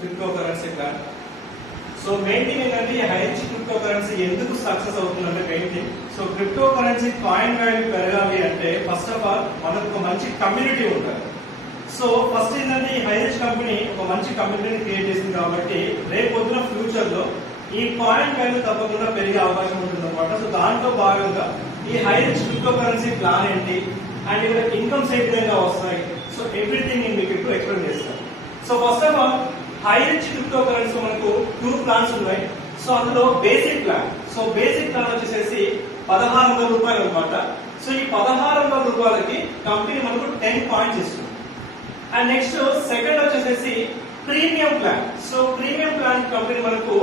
Crypto currency plan. So main thing ఏంటంటే ఈ high rich crypto currency ఎందుకు success అవుతుందంటే main thing, so crypto currency coin value పెరగాలి అంటే ఫస్ట్ ఆఫ్ ఆల్ మనకు ఒక మంచి కమ్యూనిటీ ఉంటుంది. సో ఫస్ట్ ఏంటంటే ఈ హై రిచ్ కంపెనీ ఒక మంచి కమ్యూనిటీని క్రియేట్ చేసింది కాబట్టి రేపు పొద్దున ఫ్యూచర్ లో ఈ కాయిన్ వాల్యూ తప్పకుండా పెరిగే అవకాశం ఉంటుంది అనమాట. సో దాంట్లో భాగంగా ఈ high rich crypto currency plan ఏంటి అండ్ ఇక్కడ ఇన్కమ్స్ ఏ విధంగా వస్తాయి, సో ఎవ్రీథింగ్ నేను మీకు ఇప్పుడు ఎక్స్ప్లెయిన్ చేస్తాను. So first of all high rich crypto currency మనకు 2 ప్లాన్స్ ఉన్నాయి. సో అందులో basic plan, so basic plan వచ్చేసి 1600 రూపాయలు అనమాట. సో ఈ 1600 రూపాయలకి కంపెనీ మనకు 10 పాయింట్స్ ఇస్తుంది. అండ్ నెక్స్ట్ సెకండ్ వచ్చేసి premium plan. So premium plan company మనకు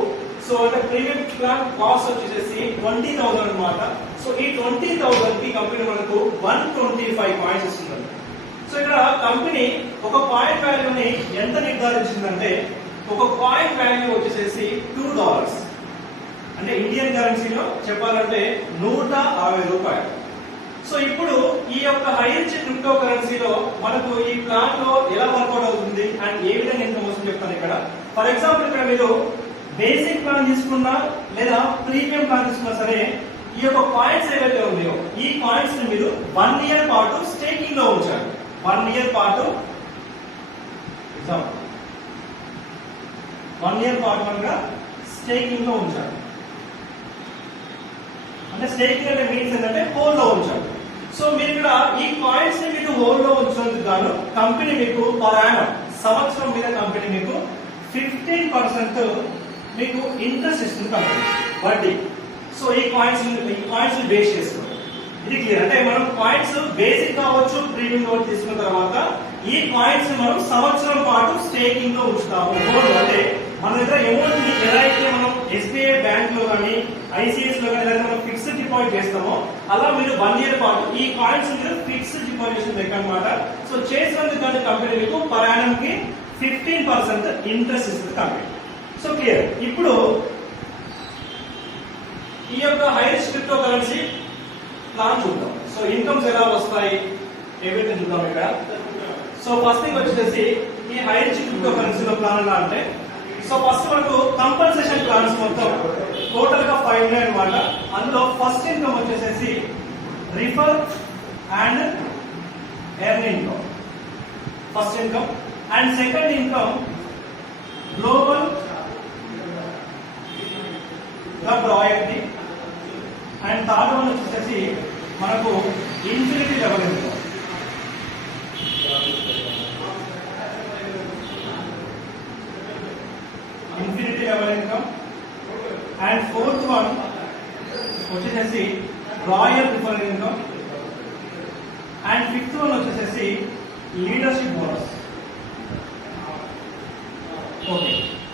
సో అంటే ప్రీమియం ప్లాన్ కాస్ట్ వచ్చేసి 20,000 అనమాట. సో ఈ 20,000 కి కంపెనీ మనకు 125 పాయింట్స్ ఇస్తుంది. సో ఇక్కడ కంపెనీ ఒక పాయింట్ వాల్యూని ఎంత నిర్ధారించిందంటే ఒక పాయింట్ వాల్యూ వచ్చేసి $2, అంటే ఇండియన్ కరెన్సీలో చెప్పాలంటే 160 రూపాయలు. సో ఇప్పుడు ఈ యొక్క హై రిచ్ క్రిప్టో కరెన్సీలో మనకు ఈ ప్లాన్ లో ఎలా వర్కౌట్ అవుతుంది అండ్ ఏ విధంగా ఇన్కమ్ వస్తుంది చెప్తాను. ఇక్కడ ఫర్ ఎగ్జాంపుల్ ఇక్కడ మీరు బేసిక్ ప్లాన్ తీసుకున్నా లేదా ప్రీమియం ప్లాన్ తీసుకున్నా సరే ఈ యొక్క పాయింట్స్ ఏవైతే ఉన్నాయో ఈ పాయింట్స్ ని మీరు 1 ఇయర్ పాటు స్టేకింగ్ లో ఉంచాలి. 1 ఇయర్ పాటు ఎగ్జాంపుల్ 1 ఇయర్ పాటు మనగా స్టేకింగ్ లో ఉంచాలి. అంటే స్టేకింగ్ అంటే మీన్స్ ఏంటంటే హోల్డ్ లో ఉంచాలి. సో మీరు ఇక్కడ ఈ కాయిన్స్ ని మీకు హోల్డ్ లో ఉంచినందుకు గాను కంపెనీ మీకు పర్ యానం సంవత్సరం మీద కంపెనీ మీకు 15% మీకు ఇంట్రెస్ట్ ఇస్తుంది కంపెనీ వడ్డీ. సో ఈ కాయిన్స్ బేస్ చేసుకోవాలి. ఇది క్లియర్. అంటే మనం కాయిన్స్ బేసిక్ కావచ్చు ప్రీమియం కావచ్చు తీసుకున్న తర్వాత ఈ కాయిన్స్ మనం సంవత్సరం పాటు స్టేకింగ్ లో ఉంచుతాము. హోల్డ్ అంటే మన దగ్గర అమౌంట్ ని ఎలా అయితే మనం ఎస్బీఐ బ్యాంక్ లో కానీ ఐసిఐఎస్ లో కానీ మనం ఫిక్స్డ్ డిపాజిట్ చేస్తామో అలా మీరు 1 ఇయర్ పాటు ఈ కాయిన్స్ మీరు ఫిక్స్డ్ డిపాజిట్ లెక్క అనమాట. సో చేసినందుకు కంపెనీ మీకు పర్ యానం కి 15% ఇంట్రెస్ట్ ఇస్తుంది కంపెనీ. So clear. ఇప్పుడు ఈ యొక్క high rich crypto currency plan చూద్దాం. సో ఇన్కమ్స్ ఎలా వస్తాయి ఎవ్రీథింగ్ చూద్దాం ఇక్కడ. సో ఫస్ట్ థింగ్ వచ్చేసి ఈ హై రిచ్ క్రిప్టో కరెన్సీలో ప్లాన్ ఎలా అంటే సో ఫస్ట్ మనకు కంపన్సేషన్ ప్లాన్స్ మొత్తం టోటల్ గా 5 ఉన్నాయి అనమాట. అందులో ఫస్ట్ ఇన్కమ్ వచ్చేసి refer and earn income first income. And second income global club royalty. And third one వచ్చేసి మనకు infinity level income. Infinity level income. And fourth one వచ్చేసి royal refer income. And fifth one వచ్చేసి leadership bonus. Okay,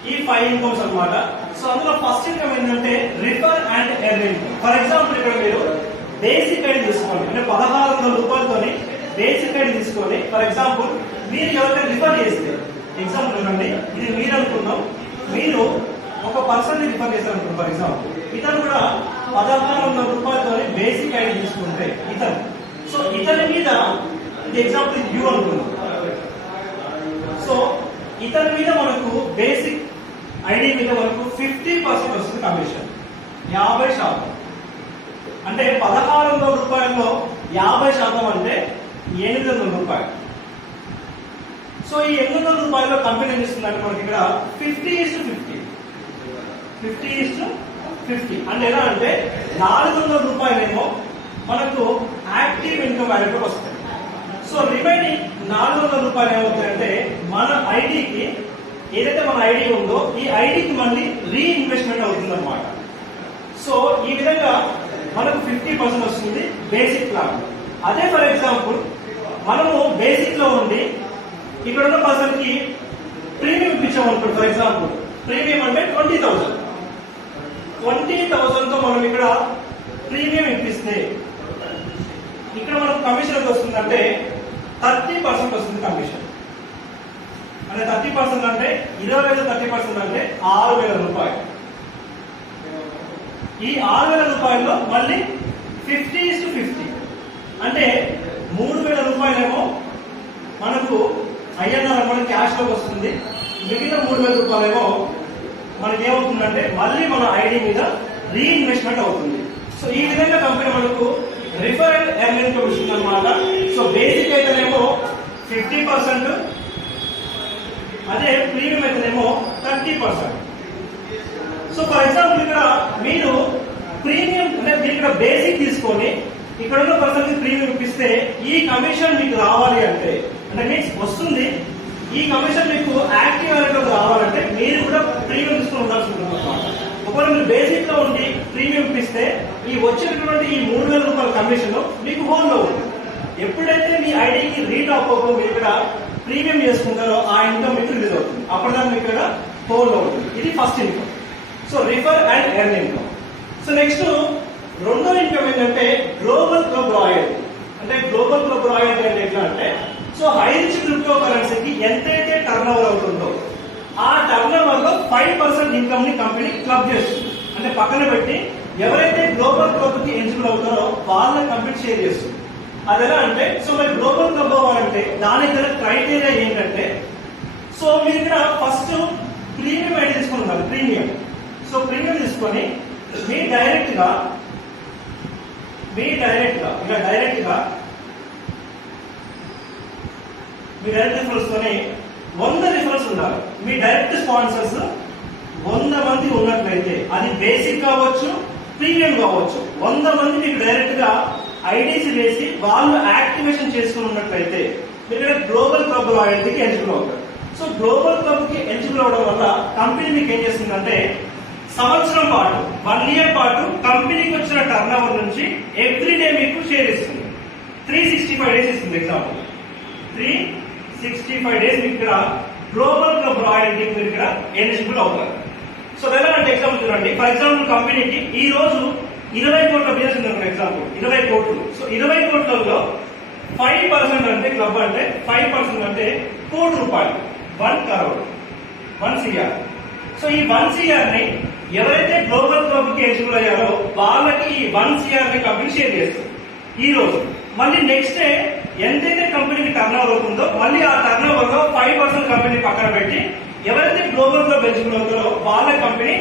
ఈ 5 incomes అనమాట. So అందులో first income ఏంటంటే refer and earn income. For example ఇక్కడ మీరు బేసిక్ ఐడి తీసుకోండి, అంటే 1600 రూపాయలతోని బేసిక్ ఐడి తీసుకొని ఫర్ ఎగ్జాంపుల్ మీరు ఎవరికైనా రిఫర్ చేస్తే ఎగ్జాంపుల్ ఇవ్వండి, ఇది మీరు అనుకుందాం, మీరు ఒక పర్సన్ ని రిఫర్ చేస్తారు అనుకోండి. ఫర్ ఎగ్జాంపుల్ ఇతను కూడా 1600 రూపాయలతోని బేసిక్ ఐడి తీసుకుంటే ఇతను, సో ఇతని మీద ఇది ఎగ్జాంపుల్ యూ అనుకుందాం. సో ఇతని మీద మనకు బేసిక్ ఐడి మీద మనకు 50% వస్తుంది కమిషన్, 50%. అంటే 1600 రూపాయల్లో 50% అంటే 800 రూపాయలు. సో ఈ 800 రూపాయల్లో కంపెనీ ఏం ఇస్తుందంటే మనకి ఇక్కడ 50:50 50:50 అంటే ఎలా అంటే 400 రూపాయలేమో మనకు యాక్టివ్ ఇన్కమ్ వాల్యూకి వస్తుంది. సో రిమైనింగ్ 400 రూపాయలు ఏమవుతాయంటే మన ఐడికి ఏదైతే మన ఐడి ఉందో ఈ ఐడికి మళ్ళీ రీఇన్వెస్ట్మెంట్ అవుతుంది అనమాట. సో ఈ విధంగా మనకు 50% వస్తుంది బేసిక్ ప్లాన్. అదే ఫర్ ఎగ్జాంపుల్ మనము బేసిక్ లో ఉండి ఇక్కడ ఉన్న పర్సన్ కి ప్రీమియం ఇప్పించామనుకోండి. ఫర్ ఎగ్జాంపుల్ ప్రీమియం అంటే 20,000 తో మనం ఇక్కడ ప్రీమియం ఇప్పిస్తే ఇక్కడ మనకు కమిషన్ ఎంత వస్తుందంటే 30% వస్తుంది కమిషన్. అంటే 30% అంటే 20,000 30% అంటే 6,000 రూపాయలు. ఈ 6,000 రూపాయల్లో మళ్ళీ 50:50 అంటే 3,000 రూపాయలేమో మనకు ఐఎన్ఆర్ క్యాష్ లోకి వస్తుంది. మిగిలిన 3,000 రూపాయలేమో మనకి ఏమవుతుందంటే మళ్ళీ మన ఐడి మీద రీఇన్వెస్ట్మెంట్ అవుతుంది. సో ఈ విధంగా కంపెనీ మనకు రిఫరల్ ఎర్నింగ్ ఇస్తుంది అనమాట. సో బేసిక్ అయితేనేమో 50%, అదే ప్రీమియం అయితేనేమో 30%. సో ఫర్ ఎగ్జాంపుల్ ఇక్కడ మీరు ప్రీమియం అంటే మీరు ఇక్కడ బేసిక్ తీసుకొని ఇక్కడ ఉన్న పర్సన్ కి ప్రీమియం ఇప్పిస్తే ఈ కమిషన్ మీకు రావాలి అంటే మీన్స్ వస్తుంది. ఈ కమిషన్ మీకు యాక్టివ్ అనేది రావాలంటే మీరు కూడా ప్రీమియం తీసుకొని ఉండాల్సి ఉంటుంది అనమాట. ఒకవేళ మీరు బేసిక్ లో ఉండి ప్రీమియం ఇప్పిస్తే ఈ వచ్చినటువంటి ఈ 3,000 రూపాయల కమిషన్ మీకు హోమ్ లో ఉంటుంది. ఎప్పుడైతే మీ ఐడికి రీటాప్ అవుతుందో మీరు ఇక్కడ ప్రీమియం చేసుకుంటారో ఆ ఇన్కమ్ మీకు రిలీజ్ అవుతుంది. అప్పటిదాకా మీకు ఇక్కడ హోమ్ లో ఉంటుంది. ఇది first income. So refer and earn income. So next రెండో ఇన్కమ్ ఏంటంటే గ్లోబల్ క్లబ్ రాయల్టీ. అంటే గ్లోబల్ క్లబ్ రాయల్టీ అంటే ఎట్లా అంటే సో హై రిచ్ క్రిప్టో కరెన్సీకి ఎంతైతే టర్న్ ఓవర్ అవుతుందో ఆ టర్న్ ఓవర్ లో 5% ఇన్కమ్ ని కంపెనీ క్లబ్ చేస్తుంది. అంటే పక్కన పెట్టి ఎవరైతే గ్లోబల్ క్లబ్ కి ఎలిజిబుల్ అవుతారో వాళ్ళ కంపెనీ షేర్ చేస్తుంది. అది ఎలా అంటే సో మరి గ్లోబల్ క్లబ్ అవ్వాలంటే దానికి గల క్రైటీరియా ఏంటంటే సో మీరు ఇక్కడ ఫస్ట్ ప్రీమియం ఐడి తీసుకుని ఉండాలి. ప్రీమియం. సో ప్రీమియం తీసుకొని మీ డైరెక్ట్ గా ఇలా డైరెక్ట్ రిఫరల్స్ తోనే 100 రిఫరల్స్ ఉండాలి. మీ డైరెక్ట్ స్పాన్సర్స్ 100 మంది ఉన్నట్లయితే అది బేసిక్ కావచ్చు, ప్రీమియం కావచ్చు, 100 మంది మీకు డైరెక్ట్ గా ఐడీస్ వేసి వాళ్ళు యాక్టివేషన్ చేసుకుని ఉన్నట్లయితే మీరు గ్లోబల్ క్లబ్ రాయల్టీకి ఎలిజిబుల్ అవుతారు. సో గ్లోబల్ క్లబ్ కి ఎలిజిబుల్ అవడం వల్ల కంపెనీ మీకు ఏం చేస్తుందంటే సంవత్సరం పాటు 1 ఇయర్ పాటు కంపెనీకి వచ్చిన టర్న్ ఓవర్ నుంచి ఎవ్రీ డే మీకు షేర్ ఇస్తుంది. 365 డేస్ ఇస్తుంది. ఎగ్జాంపుల్ 365 డేస్ మీకు ఇక్కడ గ్లోబల్ క్లబ్ రాయల్టీకి మీరు ఇక్కడ ఎలిజిబుల్ అవుతారు. సో ఎలా అంటే ఎగ్జాంపుల్ చూడండి. ఫర్ ఎగ్జాంపుల్ కంపెనీకి ఈ రోజు 20 కోట్ల బిజినెస్ ఉంది. ఎగ్జాంపుల్ 20 కోట్లు. సో 20 కోట్లలో 5% అంటే క్లబ్ అంటే 5% అంటే ₹1,00,00,000. 1 crore, 1 CR. సో ఈ 1 CR ని ఎవరైతే గ్లోబల్ క్లబ్ కి ఎలిజిబుల్ అయ్యారో వాళ్ళకి ఈ 1 CR ని కంపెనీ షేర్ చేస్తుంది ఈ రోజు. మళ్ళీ నెక్స్ట్ డే ఎంతైతే కంపెనీకి టర్న్ ఓవర్ అవుతుందో మళ్ళీ ఆ టర్న్ ఓవర్ లో 5% కంపెనీ పక్కన పెట్టి ఎవరైతే గ్లోబల్ క్లబ్ ఎలిజిబుల్ అవుతారో వాళ్ళ కంపెనీ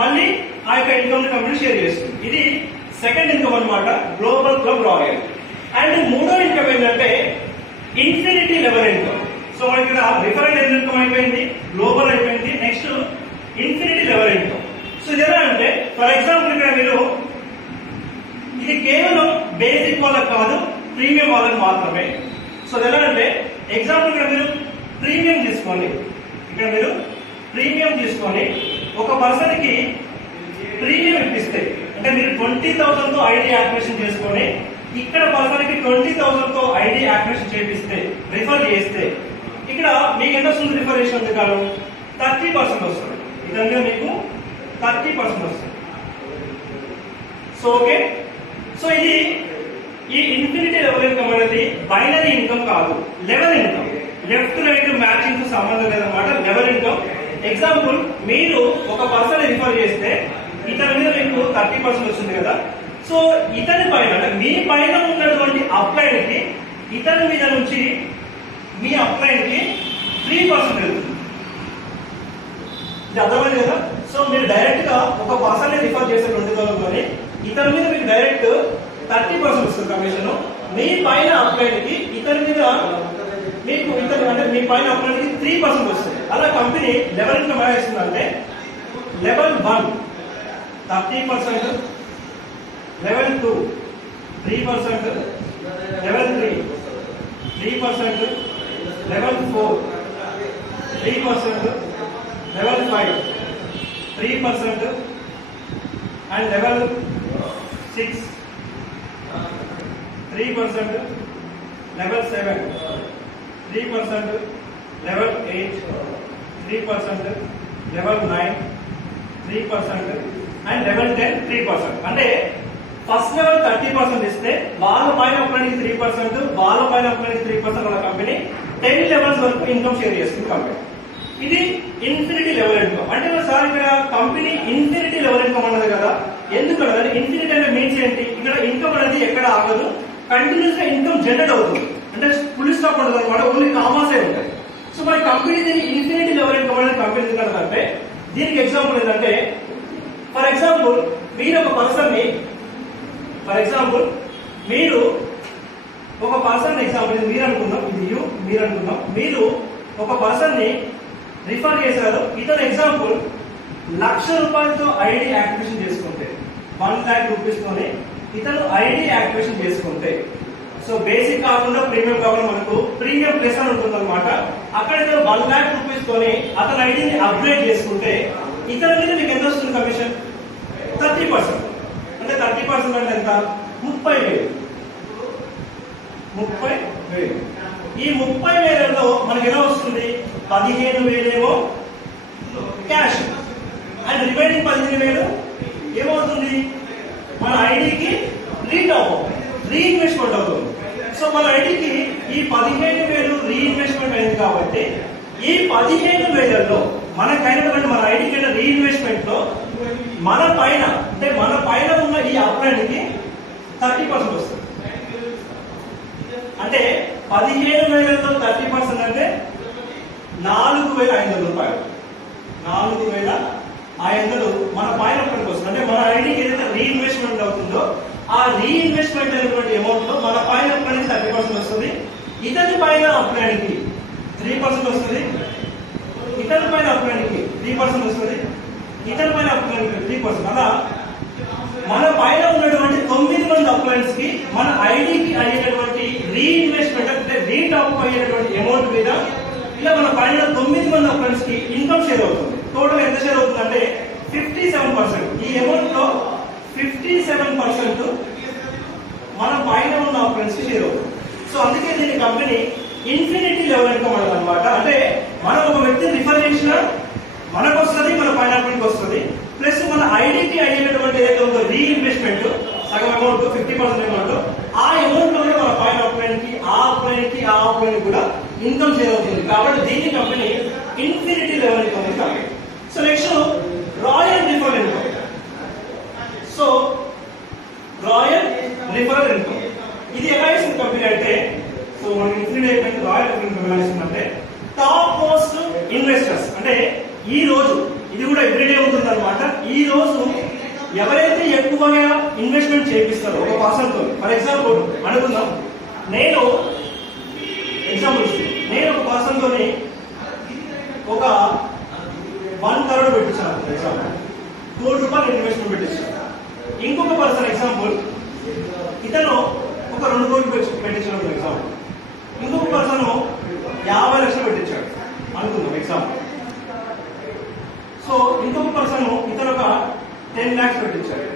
మళ్ళీ ఆ యొక్క ఇన్కమ్ కంపెనీ షేర్ చేస్తుంది. ఇది సెకండ్ ఇన్కమ్ అనమాట, గ్లోబల్ క్లబ్ రాయల్. అండ్ మూడో ఇన్కమ్ ఏంటంటే ఇన్ఫినిటీ లెవెల్ ఇన్కమ్. సో మనకి ఇక్కడ రిఫరెంట్ ఇన్కమ్ అయిపోయింది, గ్లోబల్ అయిపోయింది, next infinity level income. So ఇది ఎలా అంటే ఫర్ ఎగ్జాంపుల్ ఇక్కడ మీరు ఇది కేవలం బేసిక్ వాళ్ళకి కాదు, ప్రీమియం వాళ్ళకి మాత్రమే. సో ఇది ఎలా అంటే ఎగ్జాంపుల్ ఇక్కడ మీరు ప్రీమియం తీసుకోండి. ఇక్కడ మీరు ప్రీమియం తీసుకొని ఒక పర్సన్ కి ప్రీమియం ఇప్పిస్తే అంటే మీరు 20,000 తో ఐడి యాక్టివేషన్ చేసుకొని ఇక్కడ పర్సన్ కి 20,000 తో ఐడి యాక్టివేషన్ చేపిస్తే రిఫర్ చేస్తే ఇక్కడ మీకు ఎంత వస్తుంది? రిఫర్ చేసినందుకు కాదు 30% వస్తుంది. ఇదంతా మీకు 30% వస్తుంది. So okay. సో ఇది ఈ ఇన్ఫినిటీ లెవెల్ ఇన్కమ్ అనేది బైనరీ ఇన్కమ్ కాదు, level income. Left right matching తో సంబంధం లేదన్నమాట, లెవెల్ ఇన్కమ్. ఎగ్జాంపుల్ మీరు ఒక పర్సన్ రిఫర్ చేస్తే ఇతని మీద మీకు 30% వస్తుంది కదా. సో ఇతని పైన అంటే మీ పైన ఉన్నటువంటి అప్లైన్ కి ఇతని మీద నుంచి మీ అప్లైన్ కి 3% వెళ్తుంది. ఇది అర్థమైంది కదా. సో మీరు డైరెక్ట్ గా ఒక పర్సన్ రిఫర్ చేసే 20,000 ఇతని మీద మీకు డైరెక్ట్ 30% వస్తుంది కమిషన్. మీ పైన అప్లైన్ కి ఇతని మీద మీకు ఇతని అంటే మీ పైన అప్లైన్ కి 3% వస్తుంది. అలా కంపెనీ లెవెల్ ఇన్కమ్ ఎలా ఇస్తుందంటే level 1 30%, level 2 3%, level 3 3%, level 4 3%, level 5 3%, and level 6 3%, level 7 3%, level 8 3%, level 9 3%, and level 10 3%. అంటే ఫస్ట్ లెవెల్ 30% ఇస్తే వాళ్ళ పైన అప్లైన్కి 3%, వాళ్ళ పైన అప్లైన్కి 3% వాళ్ళ కంపెనీ 10 లెవెల్స్ వరకు ఇన్కమ్ షేర్ చేస్తుంది కంపెనీ. ఇది ఇన్ఫినిటీ లెవెల్ ఇన్కమ్. అంటే సార్ ఇక్కడ కంపెనీ ఇన్ఫినిటీ లెవెల్ ఇన్కమ్ అన్నది కదా. ఎందుకంటే ఇన్ఫినిటీ అంటే మీన్స్ ఏంటి? ఇక్కడ ఇన్కమ్ అనేది ఎక్కడ ఆగదు, కంటిన్యూస్ గా ఇన్కమ్ జనరేట్ అవుతుంది. అంటే ఫుల్ స్టాప్ ఉండదు అనమాట, ఓన్లీ కామాసే ఉంటాయి. సో మన కంపెనీ దీన్ని ఇన్ఫినిటీ లెవెల్ ఇన్కమ్ అనేది కంపెనీ ఎందుకంటే దీనికి ఎగ్జాంపుల్ ఏంటంటే ఫర్ ఎగ్జాంపుల్ మీరు ఒక పర్సన్ ని మీరు ఒక పర్సన్ ఎగ్జాంపుల్ ఇది మీరు అనుకుందాం, ఇది మీరు అనుకుందాం, మీరు ఒక పర్సన్ ని రిఫర్ చేశారు. ఇతను ఎగ్జాంపుల్ ₹1,00,000 ఐడి యాక్టివేషన్ చేసుకుంటే 1,00,000 రూపీస్ తోనే ఇతను ఐడి యాక్టివేషన్ చేసుకుంటే, సో బేసిక్ కాకుండా ప్రీమియం కాకుండా మనకు ప్రీమియం ప్లస్ అని ఉంటుంది అనమాట. అక్కడ ఇతను 1,00,000 రూపీస్ తోనే అతని ఐడిని అప్గ్రేడ్ చేసుకుంటే ఇతని మీద మీకు ఎంత వస్తుంది కమిషన్? 30%. అంటే 30% అంటే ఎంత? 30,000. ఈ 30,000లో మనకి ఎలా వస్తుంది? 15,000 ఏమో క్యాష్ అండ్ రిమైనింగ్ 15,000 ఏమవుతుంది? మన ఐడికి రీఇన్వెస్ట్మెంట్ అవుతుంది. సో మన ఐడికి ఈ 15,000 రీఇన్వెస్ట్మెంట్ అయింది కాబట్టి ఈ 15,000లో మనకైనటువంటి మన ఐడికి అయిన రీఇన్వెస్ట్మెంట్ లో మన పైన ఉన్న ఈ అప్లైన్కి 30% వస్తుంది. అంటే 15,000లో 30% అంటే ₹4,500. 4,500 మన పైన అప్లైన్కి వస్తుంది. అంటే మన ఐడికి ఏదైతే రీఇన్వెస్ట్మెంట్ అవుతుందో ఆ రీఇన్వెస్ట్మెంట్ అయినటువంటి అమౌంట్ లో మన పైన అప్లైన్కి 30% వస్తుంది. ఇతని పైన అప్లైన్కి 3% వస్తుంది. ఇతని పైన అప్లైన్కి 3% వస్తుంది. ఇతని పైన అప్లైన్కి 3%. అలా మన పైన ఉన్నటువంటి 9 మంది అప్లైన్స్ కి మన ఐడికి అయ్యేటటువంటి రీఇన్వెస్ట్మెంట్ అంటే రీటాప్ అయ్యేటటువంటి అమౌంట్ మీద ఇలా మన పైన 9 మంది అప్లైన్స్ కి ఇన్కమ్ షేర్ అవుతుంది. టోటల్ ఎంత షేర్ అవుతుంది అంటే 57%. ఈ అమౌంట్ లో 57% మన పైన ఉన్న అప్లైన్స్ కి షేర్ అవుతుంది. సో అందుకే దీని కంపెనీ ఇన్ఫినిటీ లెవెల్ ఇన్కమ్ అనమాట. అంటే మనం ఒక వ్యక్తిని రిఫర్ చేసినా మనకు వస్తుంది, మన పైన అప్లైన్కి వస్తుంది. ప్లస్ మన ఐడికి అయ్యేటటువంటి ఏదైతే ఉందో రీఇన్వెస్ట్మెంట్ సగం అమౌంట్ 50% అమౌంట్ ఆ అమౌంట్ లో మన పైన అప్లైన్కి ఆ అప్లైన్ కూడా ఇన్కమ్ షేర్ అవుతుంది. కాబట్టి దీని company infinity level income company. So next royal referral income. So royal referral income ఇది ఎలా ఇస్తుంది కంపెనీ అంటే, సో మనకి ఇన్ఫినిటీ అయిపోయింది. రాయల్ రిఫరల్ ఇన్కమ్ ఎలా ఇస్తుందంటే టాప్ మోస్ట్ ఇన్వెస్టర్స్ అంటే ఈ రోజు ఇది కూడా ఎవ్రీడే ఉంటుంది అనమాట. ఈ రోజు ఎవరైతే ఎక్కువగా ఇన్వెస్ట్మెంట్ చేపిస్తారో ఒక పర్సన్ తో, ఫర్ ఎగ్జాంపుల్ అనుకుందాం నేను ఒక పర్సన్ తోని ఒక 1 crore పెట్టించాను. ఎగ్జాంపుల్ ₹1,00,000 ఇన్వెస్ట్మెంట్ పెట్టించాను. ఇంకొక పర్సన్ ఎగ్జాంపుల్ ఇతను ఒక 2 కోట్లు పెట్టించాడు. ఎగ్జాంపుల్ ఇంకొక పర్సన్ 50 లక్షలు పెట్టించాడు అనుకుందాం ఎగ్జాంపుల్. సో ఇంకొక పర్సన్ ఇతను ఒక 10 lakhs పెట్టించాడు.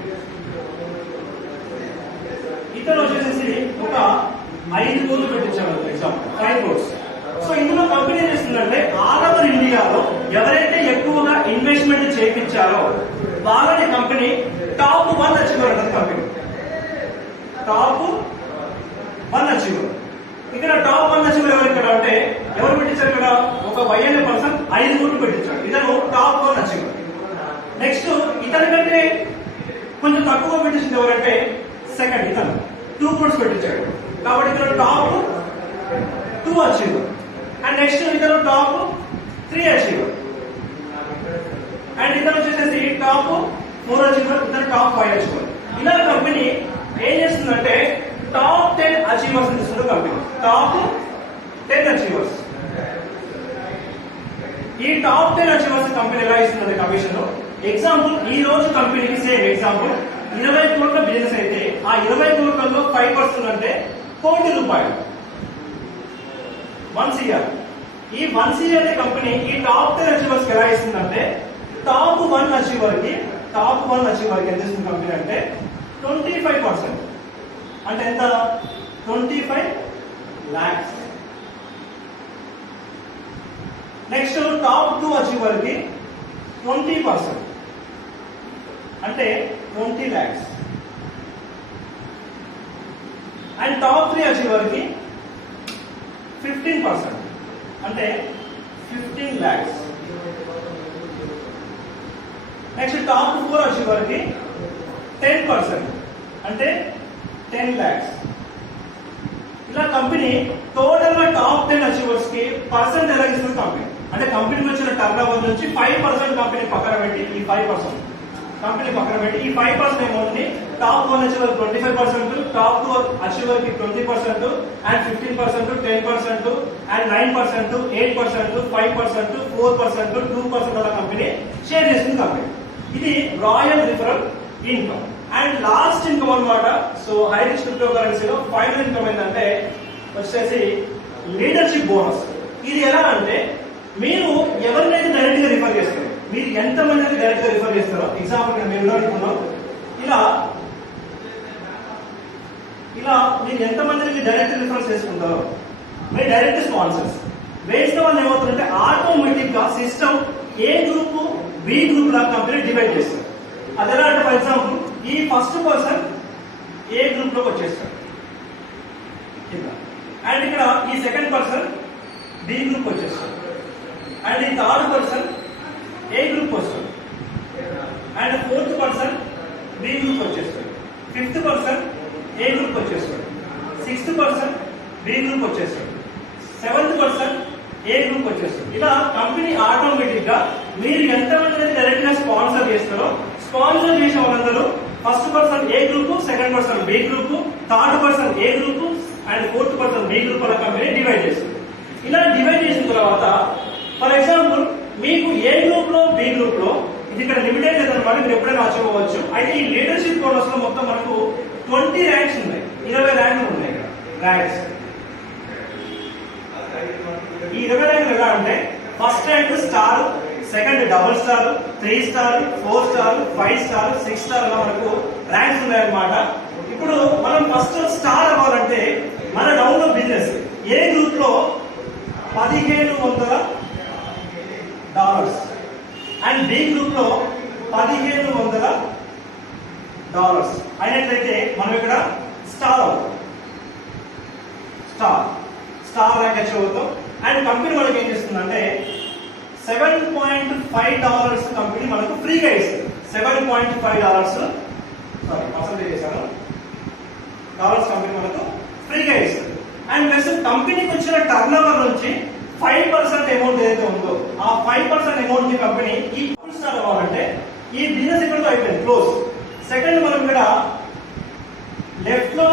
ఇతను వచ్చేసి ఒక 5 కోట్లు పెట్టించాడు ఎగ్జాంపుల్, 5 crores. సో ఇందులో కంపెనీ ఏం చేస్తుందంటే ఆల్ ఓవర్ ఇండియాలో ఎవరైతే ఎక్కువగా ఇన్వెస్ట్మెంట్ చేయించారో వాళ్ళని కంపెనీ టాప్ 1 అచీవర్ అంటారు. Company top 1 achiever. ఇక్కడ టాప్ 1 అచీవర్ ఎవరు ఇక్కడ అంటే ఎవరు పెట్టించారు? ఇక్కడ ఒక Y అనే పర్సన్ 5 కోట్లు పెట్టించాడు. ఇతను టాప్ 1 అచీవర్. నెక్స్ట్ ఇతని కంటే కొంచెం తక్కువ పెట్టించింది ఎవరంటే సెకండ్, ఇతను 2 crores పెట్టించాడు. కాబట్టి ఇతను టాప్ 2 అచీవర్. అండ్ నెక్స్ట్ ఇతను టాప్ 3 అచీవర్. అండ్ ఇతను వచ్చేసి టాప్ 4 అచీవర్. ఇతను టాప్ 5 అచీవర్. ఇలా కంపెనీ ఏం చేస్తుందంటే టాప్ 10 అచీవర్స్ ఇస్తుంది కంపెనీ. Top 10 achievers. ఈ టాప్ 10 అచీవర్స్ కంపెనీ ఎలా ఇస్తుంది కమిషన్? ఎగ్జాంపుల్ ఈ రోజు కంపెనీకి సేమ్ ఎగ్జాంపుల్ 20 కోట్ల బిజినెస్ అయితే ఆ 20 కోట్లలో 5% అంటే ₹1,00,00,000 1 CR. ఈ 1 CR అనే కంపెనీ ఈ టాప్ 10 అచీవర్స్ ఎలా ఇస్తుందంటే టాప్ 1 అచీవర్ కి ఎంత ఇస్తుంది కంపెనీ అంటే 25%. అంటే ఎంత? 25 lakhs. నెక్స్ట్ టాప్ 2 అచీవర్ కి 20% అంటే 20 lakhs. అండ్ టాప్ 3 అచీవర్ కి 15% అంటే 15 lakhs. నెక్స్ట్ టాప్ 4 అచీవర్ కి 10% అంటే 10 lakhs. ఇలా కంపెనీ టోటల్ గా టాప్ 10 అచీవర్స్ కి పర్సెంట్ ఎలా ఇస్తుంది కంపెనీ అంటే కంపెనీకి వచ్చిన టర్న్ ఓవర్ నుంచి 5% కంపెనీ పక్కన పెట్టి ఈ 5% కంపెనీ పక్కన పెట్టి ఈ 5% అమౌంట్ ని టాప్ 1 అచీవర్ 25%, టాప్ 2 అచీవర్ కి 20% అండ్ 15%, 10% అండ్ 9%, 8%, 5%, 4%, 2% అలా కంపెనీ షేర్ చేస్తుంది కంపెనీ. ఇది royal referral income. And last income అన్నమాట. సో హై రిస్క్ క్రిప్టో కరెన్సీలో ఫైనల్ ఇన్కమ్ ఏంటంటే వచ్చేసి లీడర్షిప్ బోనస్. ఇది ఎలా అంటే మీరు ఎవరినైతే డైరెక్ట్ గా రిఫర్ చేస్తారు, మీరు ఎంత మందిని డైరెక్ట్ గా రిఫర్ చేస్తారో ఎగ్జాంపుల్ మేము అనుకున్నాం ఇలా మీరు ఎంత మందికి డైరెక్ట్ రిఫరెన్స్ చేసుకుంటారో మీరు డైరెక్ట్ స్పాన్సర్స్ వేసిన వాళ్ళు ఏమవుతుందంటే ఆటోమేటిక్ గా system A group B group లా కంపెనీ డివైడ్ చేస్తారు. అది ఎలా అంటే ఫర్ ఎగ్జాంపుల్ ఈ ఫస్ట్ పర్సన్ ఏ గ్రూప్ లోకి వచ్చేస్తాడు అండ్ ఇక్కడ ఈ సెకండ్ పర్సన్ బి గ్రూప్ వచ్చేస్తాడు అండ్ ఈ థర్డ్ పర్సన్ ఏ గ్రూప్ వస్తాడు and fourth person B group వచ్చేస్తాడు, ఫిఫ్త్ పర్సన్ ఏ గ్రూప్ వచ్చేస్తాడు, సిక్స్త్ పర్సన్ బి గ్రూప్ వచ్చేస్తాడు, సెవెంత్ పర్సన్ ఏ గ్రూప్ వచ్చేస్తాడు. ఇలా కంపెనీ ఆటోమేటిక్ గా మీరు ఎంతమంది డైరెక్ట్ గా స్పాన్సర్ చేస్తారో స్పాన్సర్ చేసే వాళ్ళందరూ first person A group, second person B group, third person A group and fourth person B group అలా కంపెనీ డివైడ్ చేస్తుంది. ఇలా డివైడ్ చేసిన తర్వాత ఫర్ ఎగ్జాంపుల్ మీకు ఏ గ్రూప్ లో బి గ్రూప్ లో ఇది ఇక్కడ లిమిటెడ్ లేదన్నమాట, మీరు ఎప్పుడైనా ఆచుకోవచ్చు. అయితే ఈ లీడర్షిప్ బోనస్ లో మొత్తం మనకు 20 ర్యాంక్స్ ఉన్నాయి, 20 ర్యాంకులు ఉన్నాయి ఇక్కడ ర్యాంక్స్. ఈ 20 ర్యాంకులు ఎలా అంటే first rank star, second double star, 3 star, 4 star, 5 star, 6 star అలా మనకు ర్యాంక్స్ ఉన్నాయన్నమాట. ఇప్పుడు మనం ఫస్ట్ స్టార్ అవ్వాలంటే మన డౌన్ లో బిజినెస్ ఏ గ్రూప్ లో $1,500 అండ్ బి గ్రూప్ లో $1,500 అయినట్లయితే మనం ఇక్కడ స్టార్ అవుతాం, స్టార్ ర్యాంక్ అచీవ్ అవుతాం. అండ్ కంపెనీ మనకి ఏం చేస్తుందంటే $7.5 కంపెనీ మనకు ఫ్రీగా ఇస్తుంది. $7.5 సారీ పర్సెంటేజ్ చేశాను, డాలర్స్ కంపెనీ మనకు ఫ్రీగా ఇస్తుంది. అండ్ ప్లస్ కంపెనీకి వచ్చిన టర్న్ ఓవర్ నుంచి 5% అమౌంట్ ఏదైతే ఉందో ఆ 5% అమౌంట్ ని కంపెనీ ఈ స్టార్ అవ్వాలంటే ఈ బిజినెస్ ఇక్కడతో అయిపోయింది క్లోజ్. సెకండ్ మనం ఇక్కడ లెఫ్ట్ లో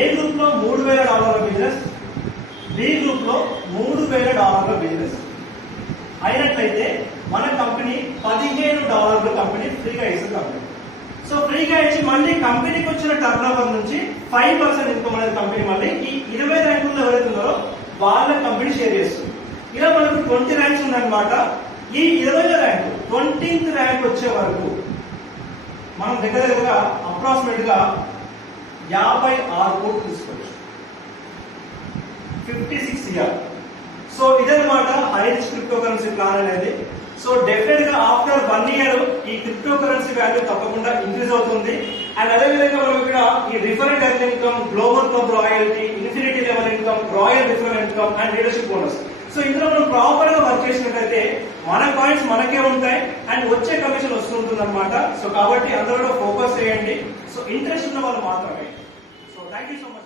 ఏ గ్రూప్ లో $3,000 బిజినెస్, బి గ్రూప్ లో $3,000 బిజినెస్ అయినట్లయితే మన కంపెనీ $1,500 కంపెనీ ఫ్రీగా ఇస్తుంది కంపెనీ. సో ఫ్రీగా ఇచ్చి మళ్ళీ కంపెనీకి వచ్చిన టర్న్ ఓవర్ నుంచి 5% ఇన్కమ్ అనేది కంపెనీ మళ్ళీ ఈ 20 ర్యాంకుల్లో ఎవరైతే ఉన్నారో వాళ్ళ కంపెనీ షేర్ చేస్తుంది. ఇలా మనకు 20 ర్యాంక్స్ ఉన్నాయన్నమాట. ఈ 20 ర్యాంక్ 20th ర్యాంక్ వచ్చే వరకు మనం దగ్గరగా అప్రాక్సిమేట్ గా 56 కోట్లు తీసుకోవచ్చు, 56 ఇయర్. సో ఇదన్నమాట high risk crypto currency plan అనేది. సో డెఫినెట్ గా ఆఫ్టర్ 1 ఇయర్ ఈ క్రిప్టో కరెన్సీ వాల్యూ తప్పకుండా ఇంక్రీజ్ అవుతుంది. అండ్ అదేవిధంగా మనం ఇక్కడ ఈ referent earn income, global club royalty, infinity level income, royal referent income and leadership bonus. So ఇందులో మనం ప్రాపర్ గా వర్క్ చేసినట్లయితే మన కాయిన్స్ మనకే ఉంటాయి అండ్ వచ్చే కమిషన్ వస్తుంటుంది అనమాట. సో కాబట్టి అందరూ ఫోకస్ చేయండి. సో ఇంట్రెస్ట్ ఉన్న వాళ్ళు మాత్రమే. So thank you so much.